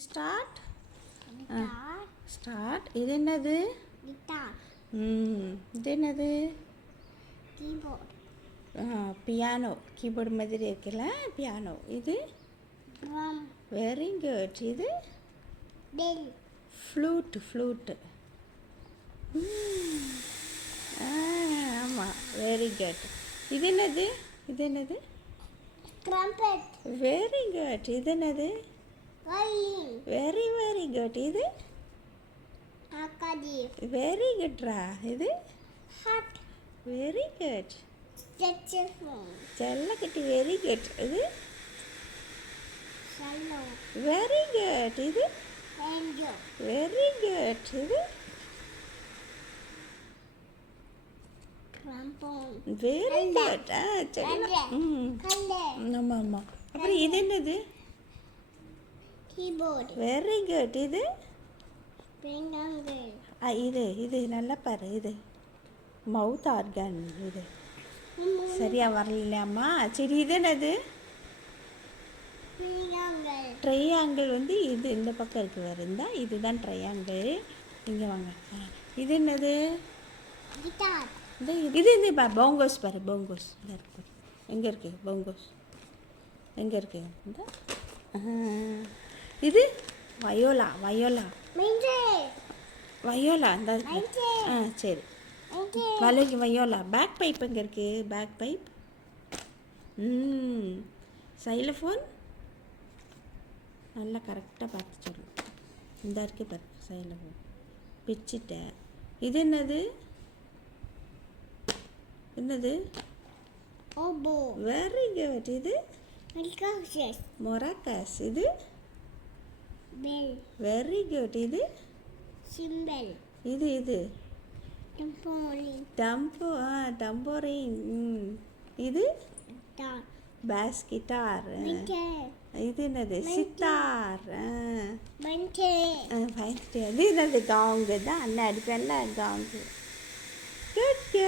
Start start. இது என்னது? இது என்னது? கீபோர்ட். பியானோ. கீபோர்டு மாதிரி இருக்குல்ல, பியானோ. இது ட்ரம். Very good. இது பெல். ஃப்ளூட். ஃப்ளூட்டு. ஆமாம், வெரி குட். இது என்னது? இது என்னது? ட்ரம்பெட். Very good. இது என்னது? வயலின். Very very good. இது ஆகாதி. வெரி குட்ரா. இது ஹாட். Very good. சாக்ஸோஃபோன். செல்லக்குட்டி. Very good. இது செல்லோ. Very good. இது பேஞ்சோ. Very good. இது ட்ரம்போன். Very good. செல்லம். கல்லே. ஆமாம் ஆமாம். அப்புறம் இது என்னது? கீபோர்டு. Very good. இது பெங்காங்கல். இது இது நல்லா பாரு. இது மவுத் ஆர்கன். இது சரியா வரலையாம்மா? சரி, இது என்னது? பெங்காங்கல். ட்ரையாங்கிள் வந்து இது இந்த பக்கம் இருக்குது வேறு. இருந்தால் இதுதான் ட்ரையாங்கிள். இங்கே வாங்க. இது என்னது? கிட்டார். இது இது பாரு, போங்கோஸ் பாரு. போங்கோஸ் இங்கே இருக்கு பாரு. எங்கே இருக்குது போங்கோஸ்? எங்கே இருக்குது? இந்த இது வயோலா. வயோலா. மிஞ்சே. வயோலா இந்த மிஞ்சே. சரி. மிஞ்சே. வலைக்கு வயோலா. பேக் பைப் எங்கே இருக்குது? Bagpipe. சைலஃபோன். நல்லா கரெக்டாக பார்த்து சொல்லு. இந்த இருக்குது பாரு சைலஃபோன். பிச்சுட்டேன். இது என்னது? என்னது? ஓபோ. Very good. இது மெல்காசஸ். மொராக்காஸ். இது பெல். Very good. இது சிம்பல். இது இது டம்போலின். டம்போரின். இது கிட்டார். Base guitar. மிஞ்சே. இது என்னது? சித்தார். மிஞ்சே. இது என்னது? காங்கு தான். அண்ணன் அடிப்பேன்ல, காங்கு. குட்.